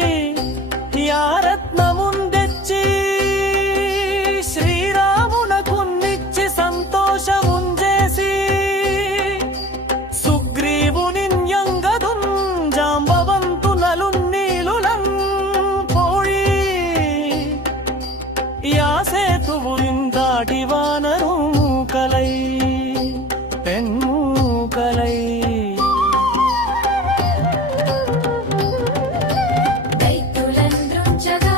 యారత్నముందెచ్చి శ్రీరామునకున్నిచ్చి సంతోషముంజేసి సుగ్రీవునిన్యంగదుం జాంబవంతునలున్నీలులం పోయి యాసేతువులిందాటి వానరు కలై పెన్మూకలై దైత్యులందృంచగా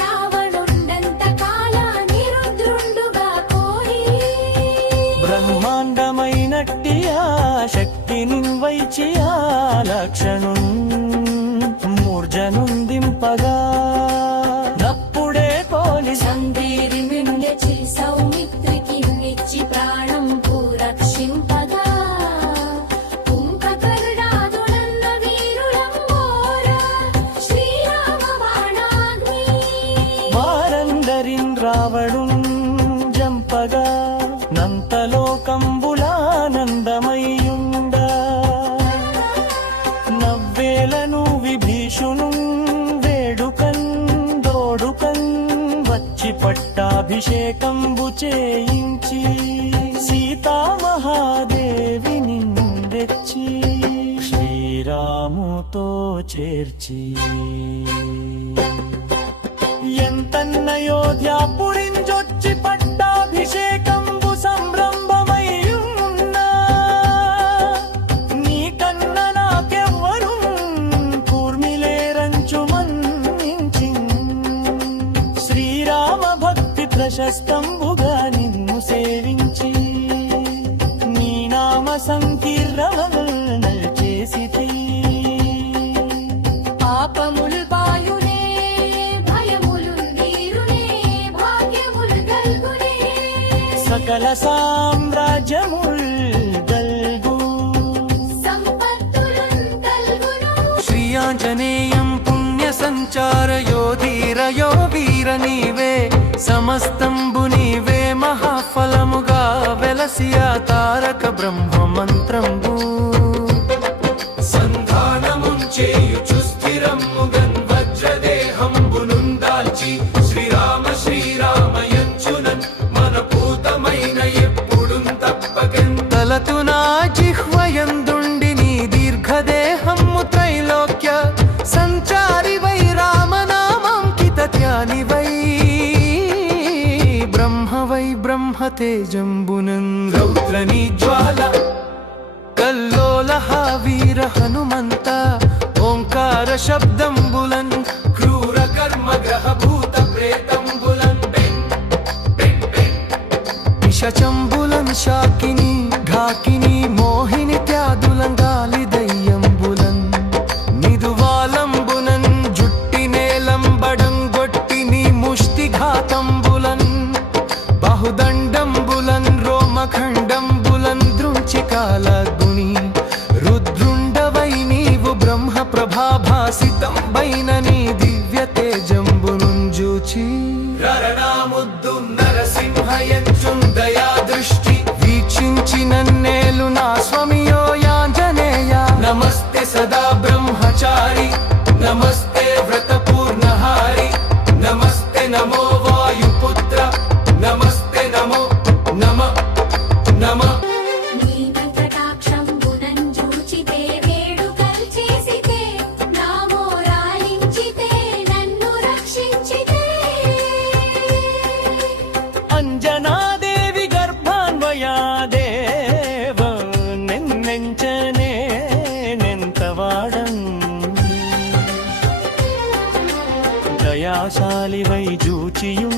రావణుండంత కాలాన్ని రుద్రుండుగా కోరి బ్రహ్మాండమైనట్టి ఆ శక్తిని వైచి ఆ లక్షణుం మూర్జనుందింపగా నప్పుడే పోలి సందేరి మిండెచి సౌమిత్రికి నిచ్చి ప్రాణం పూరక్షింపగా కుంభకర్ణాదులన్న వీరులంబోర శ్రీరామ బాణాగ్ని వారందరిన్ రావడుం జంపగా నంతలోకంబులానందమయ్యుండ నవ్వేలను విభీషును వేడుకన్ దోడుకన్ వచ్చి పట్టాభిషేకంబు చేయించి సీతామహాదేవిని తెచ్చి శ్రీరాముతో చేర్చి ఎంతన్నయోధ్యాపురించొచ్చి పట్టాభిషేకంబు సంరంభమయ్యున్నా నీకన్న నాకెవ్వరు కూర్మిలేరంచు మన్నించి శ్రీరామ భక్తి ప్రశస్తంబుగా నిన్ను సేవించి నీ నామ సంకీర్ణమల్ చేసితి పాపములు బాయునే భయములు నీరునే భాగ్యములు గల్గునే సకల సామ్రాజ్యముల్ గల్గు సంపత్తులు గల్గును శ్రీ ఆంజనేయం పుణ్య సంచారయో ధీరయో వీర నీవే సమస్తంబు నీవే మహాఫలముగా వెలసియా తారక బ్రహ్మ మంత్రంబు సంధానముంచేయుచు స్థిరముగన్ వజ్రదేహంబునుందాల్చి శ్రీరామ శ్రీరామయంచునన్ మన పూతమైన ఎప్పుడు తప్పకన్ తలతునా జిహ్వయందుండి నీ దీర్ఘదేహము త్రైలోక్య సంచారి వై రామనామంకిత ధ్యాని వై బ్రహ్మ తేజంబునన్ రౌద్రని జ్వాల కల్లోలహ వీర హనుమంత ఓంకార శబ్దంబులన్ క్రూర కర్మ గ్రహ భూత ప్రేతంబులన్ పిశచంబులన్ శాకిని ఢాకిని మోహిని త్యాదులన్ గాలి దయ్యంబులన్ నిదువాలంబునన్ జుట్టి నేలంబడంగొట్టి నీ ముష్టి ఘాతంబులన్ బహుదండంబులన్ రోమఖండంబులన్ దృంచికాల గుణి రుద్రుండవై నీవు బ్రహ్మ ప్రభాభాసితం వైన నీ దివ్య తేజంబునుంజూచి రణాముద్దు నరసింహయంచుం దయా దృష్టి వీక్షించి నన్నేలు నా స్వమియో యాంజనేయ నమస్తే సదా బ్రహ్మచారి నమస్తే వ్రతపూర్ణహారి నమస్తే నమో వాయుపుత్ర నమస్తే నమో నమ నమ నీ వెంకటాక్షంబునం చూచితే వేడుకల్ చేసితే నా మోరాలించితే నన్ను రక్షించితే అంజనాదేవి గర్భాన్వయాదేవ నిన్నెంచనే నెంతవాడం దయాశాలి వై జూచియుం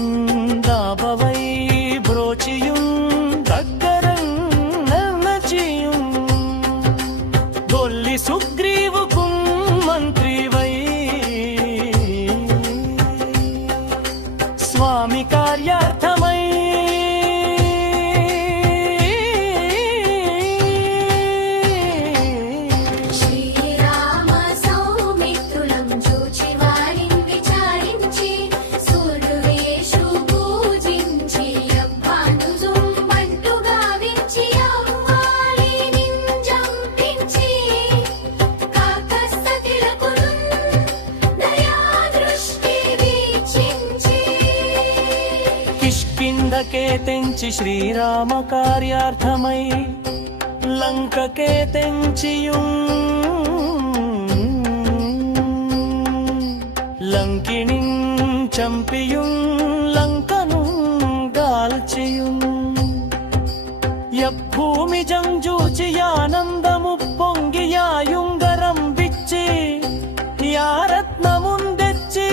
దాబవై బ్రోచియుం దగ్గరం నర్నచియుం గొల్లి సుగ్రీవుకుం మంత్రి వై స్వామి కార్యార్థమై తెంచి శ్రీరామ కార్యార్థమై లంకకే తెంచియుం లంకిణిం చంపియుం లంకను గాల్చియుం యభూమి జంజూచి ఆనందము పొంగి యాయుంగరం విచ్చి యారత్నముందెచ్చి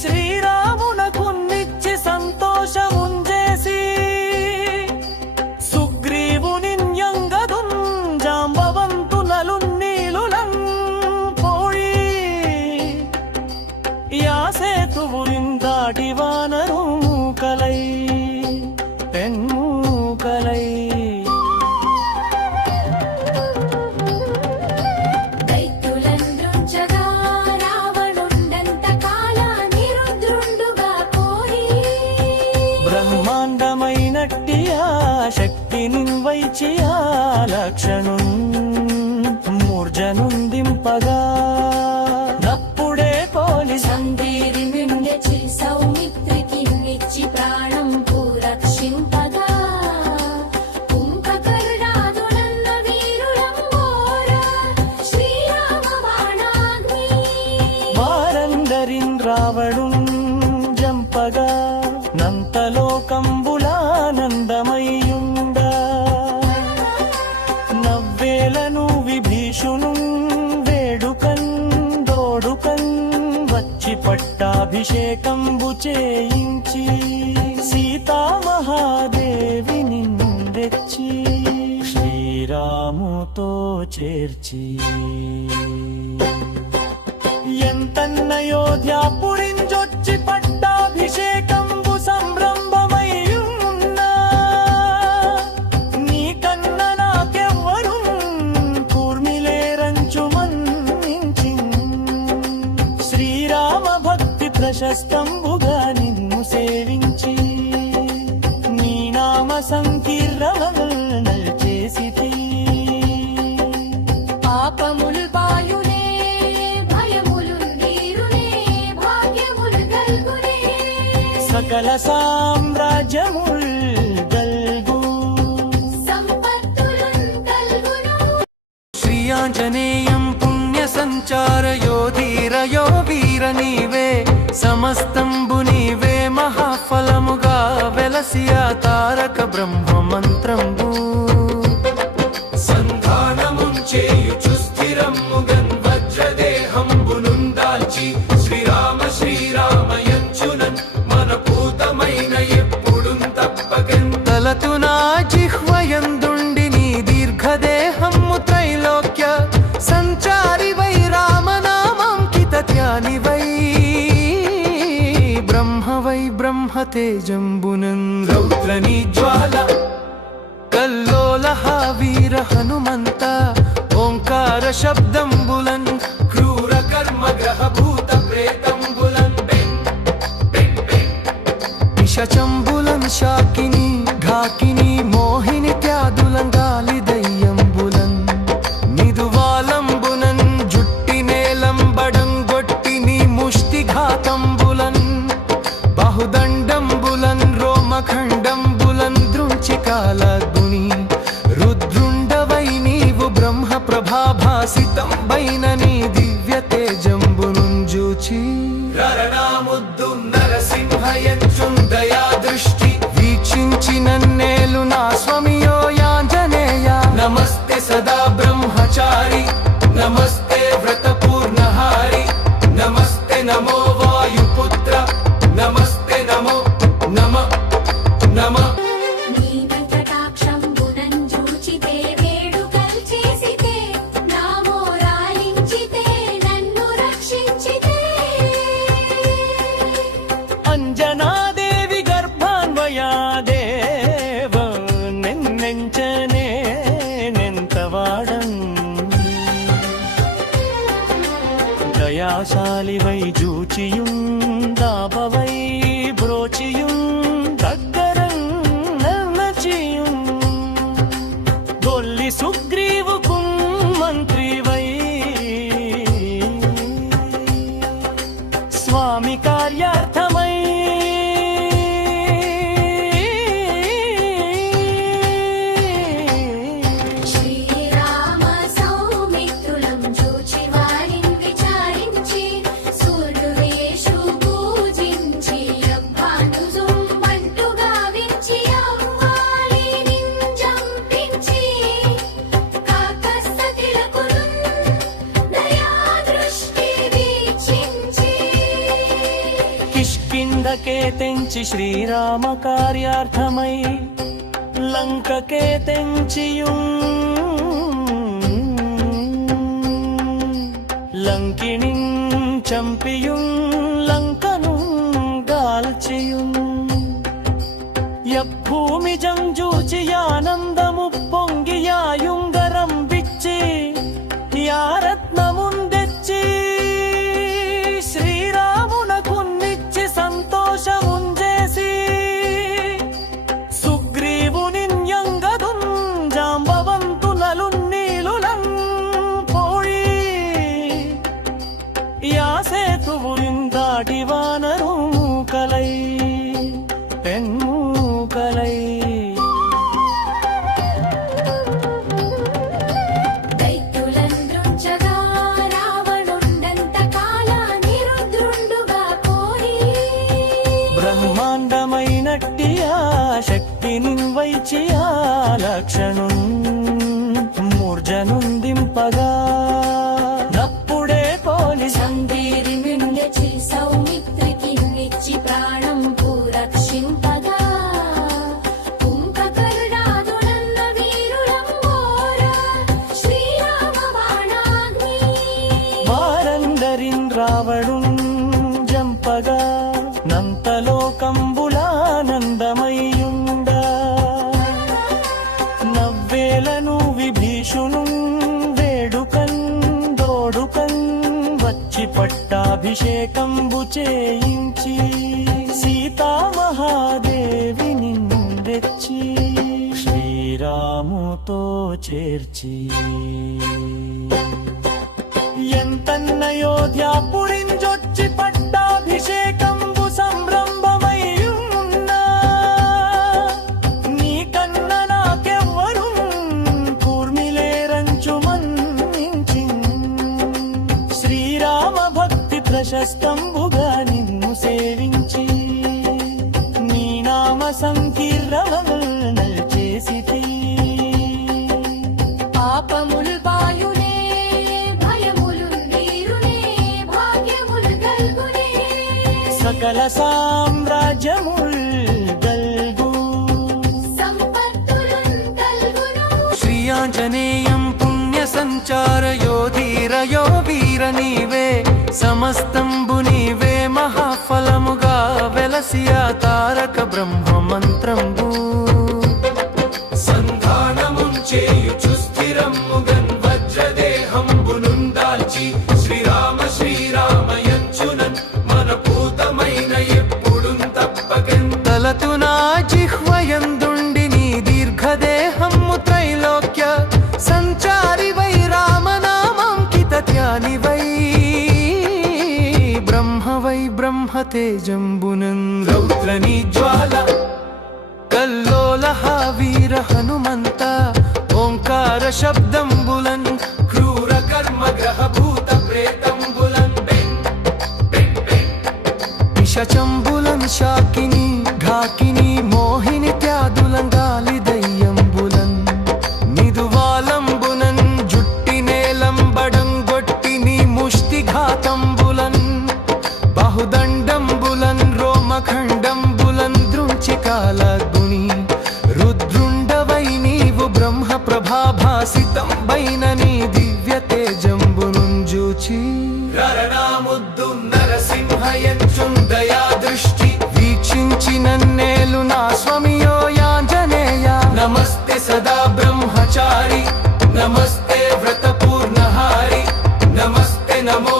శ్రీరామునకున్నిచ్చి సంతోషముంజేసి సుగ్రీవునిన్యంగదున్ జాంబవంతునలున్నీలులం పోయి యాసేతువురిందాటి వానరు కలై పెన్మూకలై దైత్యులందృంచగా రావణుండంత కాలాన్ని రుద్రుండుగా కోరి బ్రహ్మాండమైనట్టి ఆ శక్తిని వైచి ఆ లక్షణున్ మూర్జనుందింపగా నప్పుడే పోలి సందేరి నిండెచి సౌమిత్రికి నిచ్చి ప్రాణం పూరక్షింపగా కుంభకర్ణాదునన్న వీరులంబోర శ్రీరామ బాణాగ్ని వారందరిన్ రావడున్ జంపగా నంతలోకంబులానందమయ్యుండా నవ్వేలను విభీషును వేడుకన్ దోడుకన్ వచ్చి పట్టాభిషేకంబు చేయించి సీతామహాదేవిని తెచ్చి శ్రీరాముతో చేర్చి ఎంతన్నయోధ్యాపురించొచ్చి పట్టాభిషేకంబు సంరంభమయ్యున్నా నీకన్న నాకెవ్వరు కూర్మిలేరంచు మన్నించి శ్రీరామ భక్తి ప్రశస్తంబుగా నిన్ను సేవించి నీ నామ సంకీర్ణమల్ చేసితి పాపములు బాయునే భయములు నీరునే భాగ్యములు గల్గునే సకల సామ్రాజ్యముల్ గల్గు సంపత్తులున్ కల్గును శ్రీ ఆంజనేయం పుణ్య సంచారయో ధీరయో వీర నీవే సమస్తంబు నీవే మహాఫలముగా వెలసియా తారక బ్రహ్మ మంత్రంబు సంధానముంచేయుచు స్థిరముగన్ వజ్రదేహంబునుందాల్చి శ్రీరామ శ్రీరామయంచునన్ మన పూతమైన ఎప్పుడున్ తప్పకన్ తలతునా జిహ్వయందుండి నీ దీర్ఘదేహము త్రైలోక్య సంచారి వై రామనామాంకిత ధ్యాని వై బ్రహ్మతేజంబునం రౌద్రని జ్వాల కల్లోలహ వీర హనుమంత ఓంకార శబ్దంబులన్ క్రూర కర్మ గ్రహ భూత ప్రేతంబులన్ పిశచంబులన్ శాకిని ఘాకిని మోహిని త్యాదులన్ గాలి దయ్యంబులన్ నిదువాలంబునన్ జుట్టి నేలంబడం గొట్టిని ముష్టి ఘాతంబులన్ బహుదండంబులన్ రోమఖండంబులన్ దృంచికాలగుని రుద్రుండవై నీవు బ్రహ్మ ప్రభాభాసితం బైన నీ దివ్య తేజంబునుంజూచి రరణాముద్దు నరసింహయంచుందయా దృష్టి వీక్షించి నన్నేలు నా స్వమియో యాంజనేయ నమస్తే సదా బ్రహ్మచారి నమస్తే వ్రతపూర్ణహారి నమస్తే నమో వాయుపుత్ర నమస్తే నమో నమ నమ నీటి కటాక్షంబునం చూచితే వేడుకల్ చేసితే నా మోరాలించితే నన్ను రక్షించితే అంజనాదేవి గర్భాన్వయా దేవ నిన్నెంచనే నెంతవాడం దయాశాలి వై జూచియుం దాపవై బ్రోచియుం దగ్గరం నర్నచియుం గొల్లి సుగ్రీవుకుం మంత్రి వై స్వామి కార్యార్థమై కొండకే తెంచి శ్రీరామ కార్యార్థమై లంకకే తెంచియుం లంకిణి చంపియుం లంకను గాల్చియుం యభూమి జంజూచి ఆనందము పొంగియాయుంగరం విచ్చి యారత్నముందెచ్చి శ్రీరామునకున్నిచ్చి సంతోషముంజేసి సుగ్రీవునిన్యంగదుం జాంబవంతులలున్నీలులం పోయి యాసేతువురిందాటి వానరు కలై పెన్మూకలై దైత్యులందృంచగా రావణుండంత కాలాన్ని రుద్రుండుగా కోరి బ్రహ్మాండమైనట్టి ఆ శక్తిని వైచి ఆ లక్షణు మూర్జనుందింపగా నప్పుడే పోలి సందేరి నిండెచి సౌమిత్రికి నిచ్చి ప్రాణం రక్షింపగా కుంభకర్ణాదునన్న వీరులంబోర శ్రీరామ బాణాగ్ని వారందరిన్ రావడు జంపగా నంతలోకంబులానందమయ్యుండ నవ్వేలను విభీషును వేడుకన్ దోడుకన్ వచ్చి పట్టాభిషేకంబు చేయించి సీతామహాదేవిని తెచ్చి శ్రీరాముతో చేర్చి ఎంతన్నయోధ్యాపురింజొచ్చి పట్టాభిషేకంబు సంరంభమయ్యున్నా నీకన్న నాకెవ్వరు కూర్మిలేరంచు మన్నించి శ్రీరామ భక్తి ప్రశస్తంబుగా నిన్ను సేవించి నీ నామ సంకీర్ణమల్ చేసితి పాపముల్ బాయునే భయములు వీరునే భాగ్యములు గల్గునే సకల సామ్రాజ్యముల్ గల్గు సంపత్తులు గల్గును శ్రీ ఆంజనేయం పుణ్య సంచారయోధీరయో వీర నీవే సమస్తంబు నీవే మహాఫలముగా వెలసియా తారక బ్రహ్మ మంత్రంబు సంధానముంచేయుచు స్థిరమ్ముగన్ వజ్రదేహంబునుందాల్చి శ్రీరామ శ్రీరామయంచునన్ మన పూతమైన ఎప్పుడు తప్పకన్ తలతునా జిహ్వయందుండి నీ దీర్ఘదేహము త్రైలోక్య సంచారి వై రామనామంకిత ధ్యాని వై బ్రహ్మతేజంబునం రౌద్రని జ్వాల కల్లోలహ వీర హనుమంత ఓంకార శబ్దంబులన్ క్రూర కర్మ గ్రహ భూత ప్రేతంబులన్ పిశచంబులన్ శాకిని ఘాకిని మోహిని త్యాదులన్ గాలి దయ్యంబులన్ నిదువాలంబునన్ జుట్టి నేలంబడంగొట్టి నీ ముష్టి ఘాతంబులన్ బహుదండంబులన్ రోమఖండంబులన్ దృంచికాలగ్ని రుద్రుండవై నీవు బ్రహ్మ ప్రభాభాసితం వైన నీ దివ్య తేజంబునుంజూచి రరణాముద్దు నరసింహయంచుందయా దృష్టి వీక్షించి నన్నేలు నా స్వమియో యాంజనేయ నమస్తే సదా బ్రహ్మచారి నమస్తే వ్రతపూర్ణహారి నమస్తే నమో